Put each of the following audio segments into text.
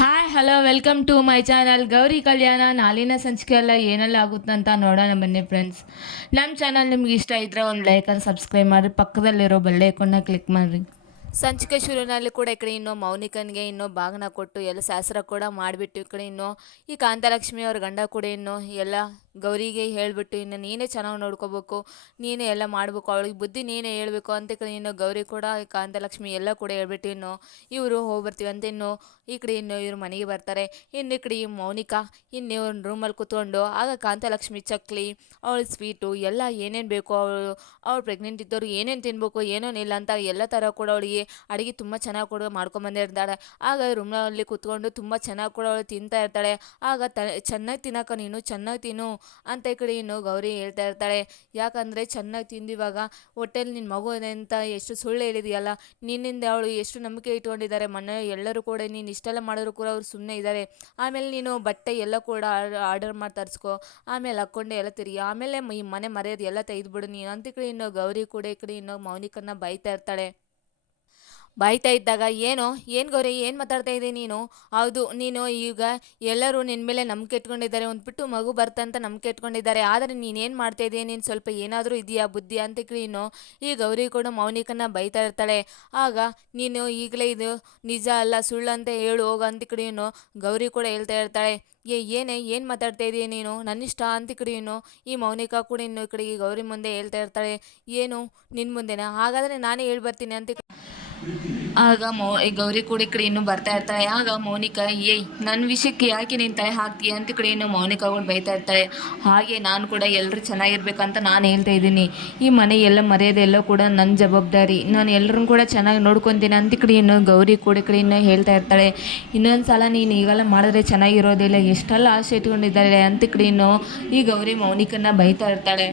Hi hello welcome to my channel Gauri Kalyana ನಾಳಿನ ಸಂಚಿಕೆ ಎಲ್ಲ ಏನೆಲ್ಲ ಆಗುತ್ತೆ ಅಂತ ನೋಡೋಣ ಬನ್ನಿ ಫ್ರೆಂಡ್ಸ್. ನಮ್ಮ ಚಾನಲ್ ನಿಮ್ಗೆ ಇಷ್ಟ ಇದ್ದರೆ ಒಂದು ಲೈಕ್ and ಸಬ್ಸ್ಕ್ರೈಬ್ ಮಾಡಿ, ಪಕ್ಕದಲ್ಲಿರೋ ಬೆಲ್ ಐಕಾನ್ನ ಕ್ಲಿಕ್ ಮಾಡಿರಿ. ಸಂಚಿಕೆ ಶುರುವಿನಲ್ಲಿ ಕೂಡ ಈ ಕಡೆ ಇನ್ನು ಮೌನಿಕನ್ಗೆ ಇನ್ನೂ ಬಾಗಿನ ಕೊಟ್ಟು ಎಲ್ಲ ಶಾಸ್ತ್ರ ಕೂಡ ಮಾಡಿಬಿಟ್ಟು ಈ ಕಡೆ ಇನ್ನು ಈ ಕಾಂತಲಕ್ಷ್ಮಿ ಅವ್ರ ಗಂಡ ಕೂಡ ಇನ್ನು ಎಲ್ಲ ಗೌರಿಗೆ ಹೇಳಿಬಿಟ್ಟು ಇನ್ನು ನೀನೇ ಚೆನ್ನಾಗಿ ನೋಡ್ಕೋಬೇಕು, ನೀನೇ ಎಲ್ಲ ಮಾಡಬೇಕು, ಅವಳಿಗೆ ಬುದ್ಧಿ ನೀನೇ ಹೇಳ್ಬೇಕು ಅಂತ ಈ ಕಡೆ ಇನ್ನು ಗೌರಿ ಕೂಡ ಈ ಕಾಂತಲಕ್ಷ್ಮಿ ಎಲ್ಲ ಕೂಡ ಹೇಳ್ಬಿಟ್ಟು ಇನ್ನು ಇವರು ಹೋಗ್ಬರ್ತೀವಿ ಅಂತ ಇನ್ನು ಈ ಕಡೆ ಇನ್ನು ಇವ್ರ ಮನೆಗೆ ಬರ್ತಾರೆ. ಇನ್ನು ಈ ಕಡೆ ಈ ಮೌನಿಕಾ ಇನ್ನು ಒಂದು ರೂಮಲ್ಲಿ ಕೂತ್ಕೊಂಡು ಆಗ ಕಾಂತಲಕ್ಷ್ಮಿ ಚಕ್ಲಿ ಅವಳು ಸ್ವೀಟು ಎಲ್ಲ ಏನೇನು ಬೇಕು, ಅವಳು ಪ್ರೆಗ್ನೆಂಟ್ ಇದ್ದವರು ಏನೇನು ತಿನ್ಬೇಕು ಏನೇನಿಲ್ಲ ಅಂತ ಎಲ್ಲ ಥರ ಕೂಡ ಅವಳಿಗೆ ಅಡುಗೆ ತುಂಬ ಚೆನ್ನಾಗಿ ಕೂಡ ಮಾಡ್ಕೊಂಬಂದಿರ್ತಾಳೆ. ಆಗ ರೂಮ್ನಲ್ಲಿ ಕೂತ್ಕೊಂಡು ತುಂಬ ಚೆನ್ನಾಗಿ ಕೂಡ ಅವಳು ತಿಂತಾ ಇರ್ತಾಳೆ. ಆಗ ಚೆನ್ನಾಗಿ ತಿನ್ನಕ ನೀನು ಚೆನ್ನಾಗಿ ತಿನ್ನು ಅಂತ ಈ ಕಡೆ ಇನ್ನು ಗೌರಿ ಹೇಳ್ತಾ ಇರ್ತಾಳೆ. ಯಾಕಂದರೆ ಚೆನ್ನಾಗಿ ತಿಂದಿವಾಗ ಹೊಟ್ಟೆಲಿ ನಿನ್ನ ಮಗು ಇದೆ ಅಂತ ಎಷ್ಟು ಸುಳ್ಳು ಹೇಳಿದೆಯಲ್ಲ, ನಿನ್ನಿಂದ ಅವಳು ಎಷ್ಟು ನಂಬಿಕೆ ಇಟ್ಕೊಂಡಿದ್ದಾರೆ, ಮನೆ ಎಲ್ಲರೂ ಕೂಡ ನೀನು ಇಷ್ಟೆಲ್ಲ ಮಾಡಿದ್ರು ಕೂಡ ಅವ್ರು ಸುಮ್ಮನೆ ಇದ್ದಾರೆ. ಆಮೇಲೆ ನೀನು ಬಟ್ಟೆ ಎಲ್ಲ ಕೂಡ ಆರ್ಡರ್ ಮಾಡಿ ತರಿಸ್ಕೊ, ಆಮೇಲೆ ಹಾಕ್ಕೊಂಡೆ ಎಲ್ಲ ತಿರುಗಿ, ಆಮೇಲೆ ಈ ಮನೆ ಮರ್ಯಾದೆ ಎಲ್ಲ ತೆಗೆದುಬಿಡು ನೀನು ಅಂತ ಈ ಕಡೆ ಇನ್ನು ಗೌರಿ ಕೂಡ ಈ ಕಡೆ ಇನ್ನು ಮೌನಿಕನ್ನ ಬೈತಾ ಇರ್ತಾಳೆ. ಬಾಯ್ತಾ ಇದ್ದಾಗ ಏನು ಗೌರಿ ಏನು ಮಾತಾಡ್ತಾ ಇದ್ದೀನಿ ನೀನು? ಹೌದು, ನೀನು ಈಗ ಎಲ್ಲರೂ ನಿನ್ನ ಮೇಲೆ ನಂಬಿಕೆ ಇಟ್ಕೊಂಡಿದ್ದಾರೆ, ಒಂದು ಬಿಟ್ಟು ಮಗು ಬರ್ತಂತ ನಂಬಿಕೆ ಇಟ್ಕೊಂಡಿದ್ದಾರೆ, ಆದರೆ ನೀನೇನು ಮಾಡ್ತಾ ಇದೀಯ, ನೀನು ಸ್ವಲ್ಪ ಏನಾದರೂ ಇದೆಯಾ ಬುದ್ಧಿ ಅಂತ ನೀನು ಈ ಗೌರಿ ಕೂಡ ಮೌನಿಕನ್ನ ಬೈತಾ ಇರ್ತಾಳೆ. ಆಗ ನೀನು ಈಗಲೇ ಇದು ನಿಜ ಅಲ್ಲ ಸುಳ್ಳು ಅಂತ ಹೇಳು ಹೋಗ ಅಂತ ಕಡೆಯೇನು ಗೌರಿ ಕೂಡ ಹೇಳ್ತಾ ಇರ್ತಾಳೆ. ಏನು ಮಾತಾಡ್ತಾ ಇದೀಯ ನೀನು, ನನ್ನಿಷ್ಟ ಅಂತ ಕಡೆಯೇನು ಈ ಮೌನಿಕಾ ಕೂಡ ಇನ್ನು ಈ ಕಡೆ ಈ ಗೌರಿ ಮುಂದೆ ಹೇಳ್ತಾ ಇರ್ತಾಳೆ. ಏನು ನಿನ್ನ ಮುಂದೆನಾ? ಹಾಗಾದರೆ ನಾನೇ ಹೇಳಿ ಬರ್ತೀನಿ ಅಂತ ಆಗ ಗೌರಿ ಕೂಡ ಈ ಕಡೆ ಇನ್ನು ಬರ್ತಾ ಇರ್ತಾಳೆ. ಆಗ ಮೌನಿಕಾ ನನ್ನ ವಿಷಯಕ್ಕೆ ಯಾಕೆ ನೀನು ತಲೆ ಹಾಕ್ತೀಯ ಅಂತ ಕಡೆ ಇನ್ನು ಮೌನಿಕಾ ಕೂಡ ಬೈತಾ ಇರ್ತಾಳೆ. ಹಾಗೆ ನಾನು ಕೂಡ ಎಲ್ಲರೂ ಚೆನ್ನಾಗಿರ್ಬೇಕಂತ ನಾನು ಹೇಳ್ತಾ ಇದ್ದೀನಿ, ಈ ಮನೆ ಎಲ್ಲ ಮರ್ಯಾದೆ ಎಲ್ಲ ಕೂಡ ನನ್ನ ಜವಾಬ್ದಾರಿ, ನಾನು ಎಲ್ಲರೂ ಕೂಡ ಚೆನ್ನಾಗಿ ನೋಡ್ಕೊತೀನಿ ಅಂತ ಕಡೆ ಇನ್ನು ಗೌರಿ ಕೂಡ ಈ ಕಡೆ ಇನ್ನು ಹೇಳ್ತಾ ಇರ್ತಾಳೆ. ಇನ್ನೊಂದು ಸಲ ನೀನು ಈಗೆಲ್ಲ ಮಾಡಿದ್ರೆ ಚೆನ್ನಾಗಿರೋದಿಲ್ಲ, ಎಷ್ಟೆಲ್ಲ ಆಸೆ ಇಟ್ಕೊಂಡಿದ್ದಾರೆ ಅಂತ ಕಡೆ ಇನ್ನು ಈ ಗೌರಿ ಮೌನಿಕನ್ನ ಬೈತಾ ಇರ್ತಾಳೆ.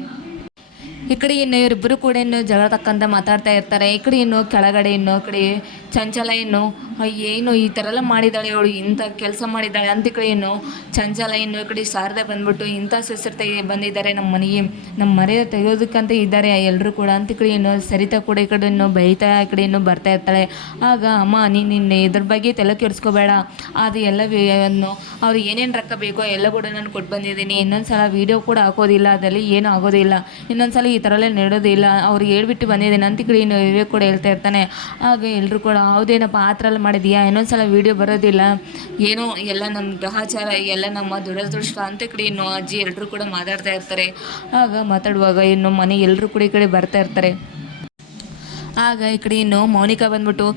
ಈ ಕಡೆ ಇನ್ನು ಇವರಿಬ್ಬರು ಕೂಡ ಇನ್ನು ಜಗಳ ತಕ್ಕಂತ ಮಾತಾಡ್ತಾ ಇರ್ತಾರೆ. ಈ ಕಡೆ ಇನ್ನು ಕೆಳಗಡೆ ಇನ್ನು ಕಡೆ ಚಂಚಲ ಇನ್ನು ಏನು ಈ ಥರ ಎಲ್ಲ ಮಾಡಿದ್ದಾಳೆ ಅವಳು, ಇಂಥ ಕೆಲಸ ಮಾಡಿದ್ದಾಳೆ ಅಂತ ಕಡೆ ಇನ್ನು ಚಂಚಲ ಇನ್ನು ಈ ಕಡೆ ಶಾರದೆ ಬಂದ್ಬಿಟ್ಟು ಇಂಥ ಹೆಸರು ಬಂದಿದ್ದಾರೆ ನಮ್ಮ ಮನೆಗೆ, ನಮ್ಮ ಮರ್ಯಾದೆ ತೆಗೆಯೋದಕ್ಕಂತ ಇದ್ದಾರೆ ಎಲ್ಲರೂ ಕೂಡ ಅಂತ ಕಡೆ ಇನ್ನು ಸರಿತಾ ಕೂಡ ಈ ಕಡೆ ಇನ್ನು ಬೈತಾ ಈ ಕಡೆ ಇನ್ನು ಬರ್ತಾ ಇರ್ತಾಳೆ. ಆಗ ಅಮ್ಮ ನೀನು ಇದ್ರ ಬಗ್ಗೆ ತಲೆ ಕೆಡಿಸ್ಕೋಬೇಡ, ಅದು ಎಲ್ಲ ಅವ್ರು ಏನೇನು ರೊಕ್ಕ ಬೇಕೋ ಎಲ್ಲ ಕೂಡ ನಾನು ಕೊಟ್ಟು ಬಂದಿದ್ದೀನಿ, ಇನ್ನೊಂದು ಸಲ ವೀಡಿಯೋ ಕೂಡ ಹಾಕೋದಿಲ್ಲ, ಅದರಲ್ಲಿ ಏನೂ ಆಗೋದಿಲ್ಲ, ಇನ್ನೊಂದು ಸಲ ಈ ಥರ ಎಲ್ಲ ನಡೆಯೋದಿಲ್ಲ, ಅವ್ರಿಗೆ ಹೇಳ್ಬಿಟ್ಟು ಬಂದಿದ್ದೇನೆ ಅಂತ ಕಡೆ ಇನ್ನು ವಿವೇಕ್ ಕೂಡ ಹೇಳ್ತಾ ಇರ್ತಾನೆ. ಆಗ ಎಲ್ಲರೂ ಕೂಡ ಹೌದೇನಪ್ಪ ಆ ಥರ ಎಲ್ಲ ಮಾಡಿದೀಯಾ, ಇನ್ನೊಂದು ಸಲ ವೀಡಿಯೋ ಬರೋದಿಲ್ಲ, ಏನೋ ಎಲ್ಲ ನಮ್ಮ ಗ್ರಹಚಾರ ಎಲ್ಲ ನಮ್ಮ ದುರದೃಷ್ಟ ಅಂತ ಕಡೆ ಇನ್ನು ಅಜ್ಜಿ ಎಲ್ಲರೂ ಕೂಡ ಮಾತಾಡ್ತಾ ಇರ್ತಾರೆ. ಆಗ ಮಾತಾಡುವಾಗ ಇನ್ನು ಮನೆ ಎಲ್ಲರೂ ಕೂಡ ಈ ಕಡೆ ಬರ್ತಾ ಇರ್ತಾರೆ. ಆಗ ಈ ಕಡೆ ಇನ್ನು ಮೌನಿಕಾ ಬಂದ್ಬಿಟ್ಟು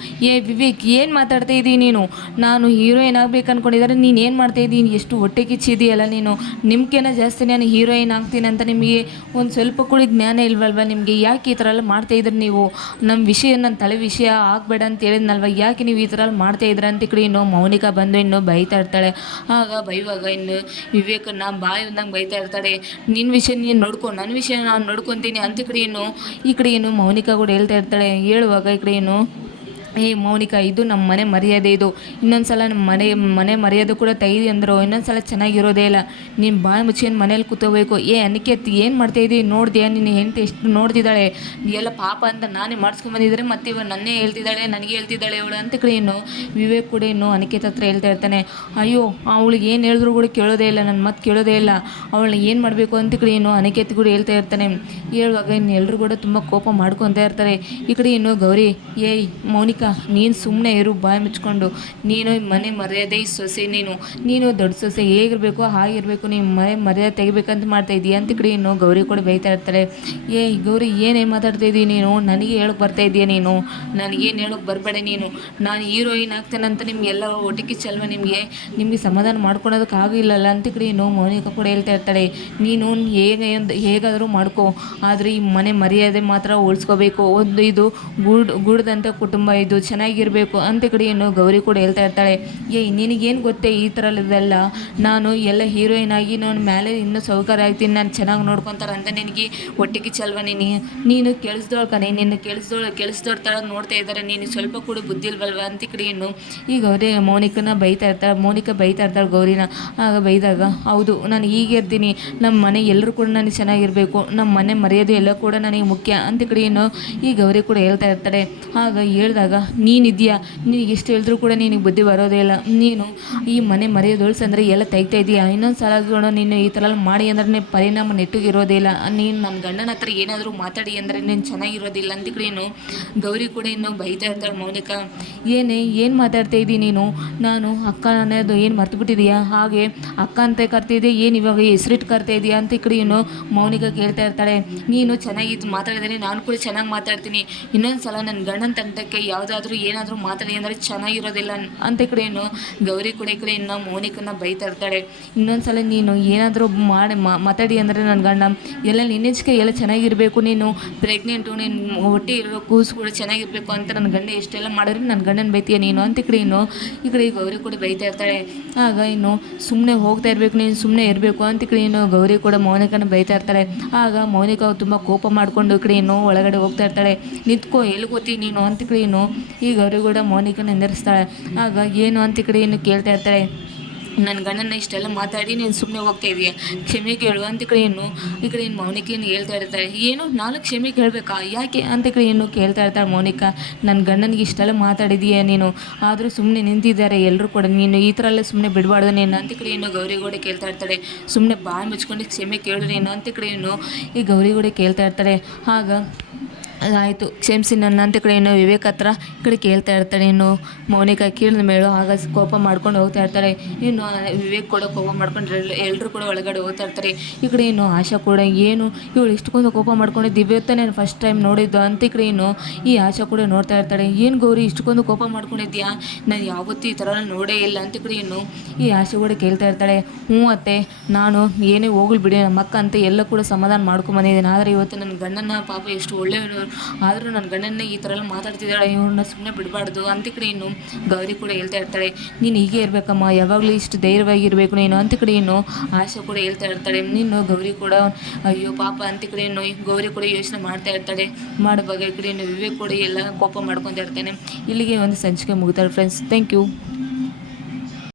ವಿವೇಕ್ ಏನು ಮಾತಾಡ್ತಾ ಇದ್ದೀನಿ ನೀನು, ನಾನು ಹೀರೋಯಿನ್ ಆಗ್ಬೇಕು ಅಂದ್ಕೊಂಡಿದ್ದಾರೆ, ನೀನು ಏನು ಮಾಡ್ತಾ ಇದ್ದೀನಿ, ಎಷ್ಟು ಹೊಟ್ಟೆ ಕಿಚ್ಚಿದೆಯಲ್ಲ ನೀನು, ನಿಮ್ಗೇನ ಜಾಸ್ತಿ ನಾನು ಹೀರೋಯಿನ್ ಆಗ್ತೀನಿ ಅಂತ ನಿಮಗೆ ಒಂದು ಸ್ವಲ್ಪ ಕೂಡ ಜ್ಞಾನ ಇಲ್ವಲ್ವ ನಿಮಗೆ, ಯಾಕೆ ಈ ಥರ ಎಲ್ಲ ಮಾಡ್ತಾಯಿದ್ರಿ ನೀವು, ನಮ್ಮ ವಿಷಯ ನನ್ನ ತಲೆ ವಿಷಯ ಆಗಬೇಡ ಅಂತ ಹೇಳಿದ್ನಲ್ವ, ಯಾಕೆ ನೀವು ಈ ಥರ ಎಲ್ಲ ಮಾಡ್ತಾಯಿದ್ರ ಅಂತ ಈ ಕಡೆ ಇನ್ನು ಮೌನಿಕಾ ಬಂದು ಇನ್ನು ಬೈತಾ ಇರ್ತಾಳೆ. ಆಗ ಬೈವಾಗ ಇನ್ನು ವಿವೇಕನ್ನ ಬಾಯಿ ಬಂದಂಗೆ ಬೈತಾ ಇರ್ತಾಳೆ. ನಿನ್ನ ವಿಷಯ ನೀನು ನೋಡ್ಕೊ, ನನ್ನ ವಿಷಯ ನಾನು ನೋಡ್ಕೊತೀನಿ ಅಂತ ಈ ಕಡೆ ಇನ್ನು ಮೌನಿಕಾ ಕೂಡ ಹೇಳ್ತಾ ಇರ್ತಾಳೆ. ಹೇಳುವಾಗ ಈ ಕಡೆ ಏನು ಮೌನಿಕಾ ಇದು ನಮ್ಮ ಮನೆ ಮರ್ಯಾದೆ, ಇದು ಇನ್ನೊಂದು ಸಲ ನಮ್ಮ ಮನೆ ಮರ್ಯಾದೆ ಕೂಡ ತೆಗೆದು ಅಂದರು ಇನ್ನೊಂದು ಸಲ ಚೆನ್ನಾಗಿರೋದೇ ಇಲ್ಲ, ನೀನು ಬಾಯಿ ಮುಚ್ಚಿನ ಮನೇಲಿ ಕೂತೋಬೇಕು. ಅನಿಕೇತ್ ಏನು ಮಾಡ್ತಾಯಿದ್ದೀವಿ ನೋಡಿದೆ, ನಿನ್ನ ಹೆಂಡತಿ ಎಷ್ಟು ನೋಡ್ತಿದ್ದಾಳೆ, ಎಲ್ಲ ಪಾಪ ಅಂತ ನಾನೇ ಮಾಡಿಸ್ಕೊಂಬಂದಿದ್ರೆ ಮತ್ತೆ ಇವಾಗ ನನ್ನೇ ಹೇಳ್ತಿದ್ದಾಳೆ, ನನಗೆ ಹೇಳ್ತಿದ್ದಾಳೆ ಇವಳು ಅಂತ ಕಡೆ ಇನ್ನು ವಿವೇಕ್ ಕೂಡ ಇನ್ನು ಅನಿಕೇತ್ ಹತ್ರ ಹೇಳ್ತಾ ಇರ್ತಾನೆ. ಅಯ್ಯೋ ಅವಳಿಗೆ ಏನು ಹೇಳಿದ್ರು ಕೂಡ ಕೇಳೋದೇ ಇಲ್ಲ, ನನ್ನ ಮತ್ತೆ ಕೇಳೋದೇ ಇಲ್ಲ, ಅವಳನ್ನ ಏನು ಮಾಡಬೇಕು ಅಂತ ಕಡೆ ಇನ್ನು ಅನಿಕೇತ್ ಕೂಡ ಹೇಳ್ತಾ ಇರ್ತಾನೆ. ಹೇಳುವಾಗ ಇನ್ನು ಎಲ್ಲರೂ ಕೂಡ ತುಂಬ ಕೋಪ ಮಾಡ್ಕೊತಾ ಇರ್ತಾರೆ. ಈ ಕಡೆ ಇನ್ನು ಗೌರಿ ಮೌನಿಕಾ ನೀನು ಸುಮ್ಮನೆ ಇರು, ಬಾಯಿ ಮುಚ್ಕೊಂಡು, ನೀನು ಮನೆ ಮರ್ಯಾದೆ ಸೊಸೆ, ನೀನು ದೊಡ್ಡ ಸೊಸೆ ಹೇಗಿರಬೇಕು ಹಾಗಿರಬೇಕು, ನೀನು ಮನೆ ಮರ್ಯಾದೆ ತೆಗಿಬೇಕಂತ ಮಾಡ್ತಾ ಇದೀಯ ಅಂತ ಕಡೆ ಇನ್ನು ಗೌರಿ ಕೂಡ ಬೈತಾ ಇರ್ತಾರೆ. ಗೌರಿ ಏನೇನು ಮಾತಾಡ್ತಾ ಇದ್ದೀವಿ ನೀನು, ನನಗೆ ಹೇಳೋಕೆ ಬರ್ತಾ ಇದೆಯಾ ನೀನು, ನನಗೇನು ಹೇಳೋಕೆ ಬರಬೇಡ ನೀನು, ನಾನು ಹೀರೋಯಿನ್ ಆಗ್ತೇನಂತ ನಿಮಗೆಲ್ಲ ಒಟ್ಟಿಗೆ ಚಲ್ವ, ನಿಮಗೆ ಸಮಾಧಾನ ಮಾಡ್ಕೊಳೋದಕ್ಕಾಗಿಲ್ಲಲ್ಲ ಅಂತ ಕಡೆ ಇನ್ನು ಮೌನಿಕಾ ಕೂಡ ಹೇಳ್ತಾ ಇರ್ತಾಳೆ. ನೀನು ಹೇಗಾದರೂ ಮಾಡ್ಕೋ, ಆದರೆ ಈ ಮನೆ ಮರ್ಯಾದೆ ಮಾತ್ರ ಉಳಿಸ್ಕೋಬೇಕು, ಒಂದು ಇದು ಗೂಡ್ದಂಥ ಕುಟುಂಬ, ಇದು ಚೆನ್ನಾಗಿರಬೇಕು ಅಂತ ಕಡೆ ಇನ್ನು ಗೌರಿ ಕೂಡ ಹೇಳ್ತಾ ಇರ್ತಾಳೆ. ನಿನಗೇನು ಗೊತ್ತೇ ಈ ಥರದೆಲ್ಲ, ನಾನು ಎಲ್ಲ ಹೀರೋಯಿನ್ ಆಗಿ ನಾನು ಮೇಲೆ ಇನ್ನೂ ಸೌಕರ್ಯ ಆಗ್ತೀನಿ, ನಾನು ಚೆನ್ನಾಗಿ ನೋಡ್ಕೊತಾರೆ ಅಂತ ನಿನಗೆ ಒಟ್ಟಿಗೆ ಚಲ್ವ, ನೀನು ಕೇಳಿಸ್ದೋಳು ಕಣೆ, ನಿನ್ನ ಕೇಳಿಸ್ದೋಳ ಥರ ನೋಡ್ತಾ ಇದ್ದಾರೆ, ನೀನು ಸ್ವಲ್ಪ ಕೂಡ ಬುದ್ಧಿ ಇಲ್ವಲ್ವ ಅಂತ ಕಡೆ ಇನ್ನು ಈ ಗೌರಿ ಮೌನಿಕಾ ಬೈತಾ ಇರ್ತಾಳೆ ಗೌರಿನ. ಆಗ ಬೈದಾಗ ಹೌದು ನಾನು ಹೀಗೆ ಇರ್ತೀನಿ, ನಮ್ಮ ಮನೆ ಎಲ್ಲರೂ ಕೂಡ ನನಗೆ ಚೆನ್ನಾಗಿರಬೇಕು, ನಮ್ಮ ಮನೆ ಮರ್ಯಾದೆ ಎಲ್ಲ ಕೂಡ ನನಗೆ ಮುಖ್ಯ ಅಂತ ಕಡೆ ಇನ್ನು ಈ ಗೌರಿ ಕೂಡ ಹೇಳ್ತಾ ಇರ್ತಾರೆ. ಆಗ ಹೇಳಿದಾಗ ನೀನಿದೆಯಾ, ನಿನಗೆ ಎಷ್ಟು ಹೇಳಿದ್ರು ಕೂಡ ನಿನಗೆ ಬುದ್ಧಿ ಬರೋದೇ ಇಲ್ಲ. ನೀನು ಈ ಮನೆ ಮರೆಯೋದೊಳ್ಸು ಅಂದರೆ ಎಲ್ಲ ತೆಗಿತಾ ಇದೀಯಾ. ಇನ್ನೊಂದು ಸಲ ಕೂಡ ನೀನು ಈ ಥರ ಎಲ್ಲ ಮಾಡಿ ಅಂದರೆ ಪರಿಣಾಮ ನೆಟ್ಟಗಿರೋದೇ ಇಲ್ಲ. ನೀನು ನನ್ನ ಗಂಡನ ಹತ್ರ ಏನಾದರೂ ಮಾತಾಡಿ ಅಂದರೆ ನೀನು ಚೆನ್ನಾಗಿರೋದಿಲ್ಲ ಅಂತ ನೀನು ಗೌರಿ ಕೂಡ ಇನ್ನೂ ಬೈತಾ ಇರ್ತಾಳೆ. ಮೌನಿಕಾ, ಏನು ಮಾತಾಡ್ತಾ ಇದ್ದೀನಿ ನೀನು? ನಾನು ಅಕ್ಕ ಅನ್ನೋದು ಏನು ಮರ್ತು ಬಿಟ್ಟಿದೀಯಾ? ಹಾಗೆ ಅಕ್ಕ ಅಂತ ಕರ್ತಿದ್ದೆ, ಏನು ಇವಾಗ ಹೆಸರಿಟ್ಟು ಕರ್ತಾ ಇದೆಯಾ ಅಂತ ಈ ಕಡೆ ಮೌನಿಕಾ ಕೇಳ್ತಾ ಇರ್ತಾಳೆ. ನೀನು ಚೆನ್ನಾಗಿ ಮಾತಾಡಿದರೆ ನಾನು ಕೂಡ ಚೆನ್ನಾಗಿ ಮಾತಾಡ್ತೀನಿ. ಇನ್ನೊಂದು ಸಲ ನನ್ನ ಗಂಡನ ತಂಡಕ್ಕೆ ಯಾವುದಾದ್ರೂ ಏನಾದರೂ ಮಾತಾಡಿ ಅಂದರೆ ಚೆನ್ನಾಗಿರೋದಿಲ್ಲ ಅಂತ ಈ ಕಡೆ ಗೌರಿ ಕೂಡ ಈ ಕಡೆ ಮೌನಿಕನ್ನ ಬೈತಾ ಇರ್ತಾಳೆ. ಇನ್ನೊಂದು ಸಲ ನೀನು ಏನಾದರೂ ಮಾಡಿ ಮಾತಾಡಿ ಅಂದರೆ ನನ್ನ ಗಂಡ ಎಲ್ಲ ನಿನ್ನೆಚ್ಕೆ ಎಲ್ಲ ಚೆನ್ನಾಗಿರಬೇಕು, ನೀನು ಪ್ರೆಗ್ನೆಂಟು, ನೀನು ಹೊಟ್ಟೆ ಇರೋ ಕೂಸು ಕೂಡ ಚೆನ್ನಾಗಿರಬೇಕು ಅಂತ ನನ್ನ ಗಂಡ ಎಷ್ಟೆಲ್ಲ ಮಾಡಿದ್ರೆ ನನ್ನ ಗಂಡನ ಬೈತೀಯ ನೀನು ಅಂತ ಈ ಕಡೆ ಗೌರಿ ಕೂಡ ಬೈತಾ ಇರ್ತಾಳೆ. ಆಗ ಸುಮ್ಮನೆ ಹೋಗ್ತಾ ಇರಬೇಕು, ನೀನು ಸುಮ್ಮನೆ ಇರಬೇಕು ಅಂತ ಈ ಕಡೆ ಗೌರಿ ಕೂಡ ಮೌನಿಕನ ಬೈತಾ ಇರ್ತಾಳೆ. ಆಗ ಮೌನಿಕಾ ತುಂಬ ಕೋಪ ಮಾಡಿಕೊಂಡು ಈ ಕಡೆ ಒಳಗಡೆ ಹೋಗ್ತಾ ಇರ್ತಾಳೆ. ನಿಂತ್ಕೋ, ಎಲ್ಲಿಗೋತಿ ನೀನು ಅಂತ ಈ ಕಡೆ ಈ ಗೌರಿ ಕೂಡ ಮೌನಿಕನ ನಿಂದಿರಿಸ್ತಾಳೆ. ಆಗ ಏನು ಅಂತ ಈ ಕಡೆ ಕೇಳ್ತಾ ಇರ್ತಾಳೆ. ನನ್ನ ಗಂಡನ ಇಷ್ಟೆಲ್ಲ ಮಾತಾಡಿ ನೀನು ಸುಮ್ಮನೆ ಹೋಗ್ತಾ ಇದೀಯ, ಕ್ಷಮೆ ಕೇಳು ಅಂತ ಈ ಕಡೆ ಮೌನಿಕೆಯನ್ನು ಹೇಳ್ತಾ ಇರ್ತಾಳೆ. ಏನು, ನಾನು ಕ್ಷಮೆ ಕೇಳಬೇಕಾ? ಯಾಕೆ ಅಂತ ಈ ಕಡೆ ಕೇಳ್ತಾ ಇರ್ತಾಳೆ ಮೌನಿಕಾ. ನನ್ನ ಗಂಡನಿಗೆ ಇಷ್ಟೆಲ್ಲ ಮಾತಾಡಿದೀಯ ನೀನು, ಆದರೂ ಸುಮ್ಮನೆ ನಿಂತಿದ್ದಾರೆ ಎಲ್ಲರೂ ಕೂಡ, ನೀನು ಈ ಥರ ಎಲ್ಲ ಸುಮ್ಮನೆ ಬಿಡಬಾರ್ದು ನೀನು ಅಂತ ಈ ಕಡೆ ಗೌರಿಗೌಡ ಕೇಳ್ತಾ ಇರ್ತಾಳೆ. ಸುಮ್ಮನೆ ಬಾಯಿ ಮುಚ್ಕೊಂಡು ಕ್ಷಮೆ ಕೇಳು ನೀನು ಅಂತ ಈ ಕಡೆ ಈ ಗೌರಿಗೌಡ ಕೇಳ್ತಾ ಇರ್ತಾರೆ. ಆಗ ಆಯಿತು, ಕ್ಷಮಿಸಿ ನನ್ನ ಅಂತ ಕಡೆ ವಿವೇಕ್ ಹತ್ರ ಈ ಕಡೆ ಕೇಳ್ತಾ ಇರ್ತಾನೆ. ಮೌನಿಕಾ ಕೇಳಿದ ಮೇಲೂ ಆಗ ಕೋಪ ಮಾಡ್ಕೊಂಡು ಹೋಗ್ತಾ ಇರ್ತಾರೆ. ವಿವೇಕ್ ಕೂಡ ಕೋಪ ಮಾಡ್ಕೊಂಡು ಎಲ್ಲರೂ ಕೂಡ ಒಳಗಡೆ ಹೋಗ್ತಾ ಇರ್ತಾರೆ. ಈ ಕಡೆ ಆಶಾ ಕೂಡ ಏನು ಇವಳು ಇಷ್ಟೊಂದು ಕೋಪ ಮಾಡ್ಕೊಂಡು ದಿವ್ಯತ್ತ ನಾನು ಫಸ್ಟ್ ಟೈಮ್ ನೋಡಿದ್ದು ಅಂತ ಈ ಕಡೆ ಈ ಆಶಾ ಕೂಡ ನೋಡ್ತಾ ಇರ್ತಾಳೆ. ಏನು ಗೌರಿ ಇಷ್ಟೊಂದು ಕೋಪ ಮಾಡ್ಕೊಂಡಿದ್ಯಾ, ನಾನು ಯಾವತ್ತೂ ಈ ಥರ ನೋಡೇ ಇಲ್ಲ ಅಂತ ಈ ಕಡೆ ಈ ಆಶಾ ಕೂಡ ಕೇಳ್ತಾ ಇರ್ತಾಳೆ. ಹ್ಞೂ ಅತ್ತೆ, ನಾನು ಏನೇ ಹೋಗ್ಲಿ ಬಿಡಿ, ನಮ್ಮ ಅಕ್ಕ ಅಂತ ಎಲ್ಲ ಕೂಡ ಸಮಾಧಾನ ಮಾಡ್ಕೊಂಬಂದಿದ್ದೀನಿ. ಆದರೆ ಇವತ್ತು ನನ್ನ ಗಂಡನ ಪಾಪ ಎಷ್ಟು ಒಳ್ಳೆಯವರು, ಆದರೂ ನನ್ನ ಗಂಡನ್ನೇ ಈ ಥರ ಎಲ್ಲ ಮಾತಾಡ್ತಿದ್ದಾಳೆ, ಇವ್ರನ್ನ ಸುಮ್ಮನೆ ಬಿಡಬಾರ್ದು ಅಂತ ಈ ಕಡೆ ಗೌರಿ ಕೂಡ ಹೇಳ್ತಾ ಇರ್ತಾಳೆ. ನೀನು ಹೀಗೆ ಇರಬೇಕಮ್ಮ, ಯಾವಾಗಲೂ ಇಷ್ಟು ಧೈರ್ಯವಾಗಿರಬೇಕು ನೀನು ಅಂತ ಈ ಕಡೆ ಆಶಾ ಕೂಡ ಹೇಳ್ತಾ ಇರ್ತಾಳೆ. ಗೌರಿ ಕೂಡ ಅಯ್ಯೋ ಪಾಪ ಅಂತ ಈ ಕಡೆ ಗೌರಿ ಕೂಡ ಯೋಚನೆ ಮಾಡ್ತಾ ಇರ್ತಾಳೆ. ಮಾಡುವಾಗ ಈ ಕಡೆ ವಿವೇಕ್ ಕೂಡ ಎಲ್ಲ ಕೋಪ ಮಾಡ್ಕೊತಾ ಇರ್ತಾನೆ. ಇಲ್ಲಿಗೆ ಒಂದು ಸಂಚಿಕೆ ಮುಗಿತಾಳೆ ಫ್ರೆಂಡ್ಸ್. Thank you.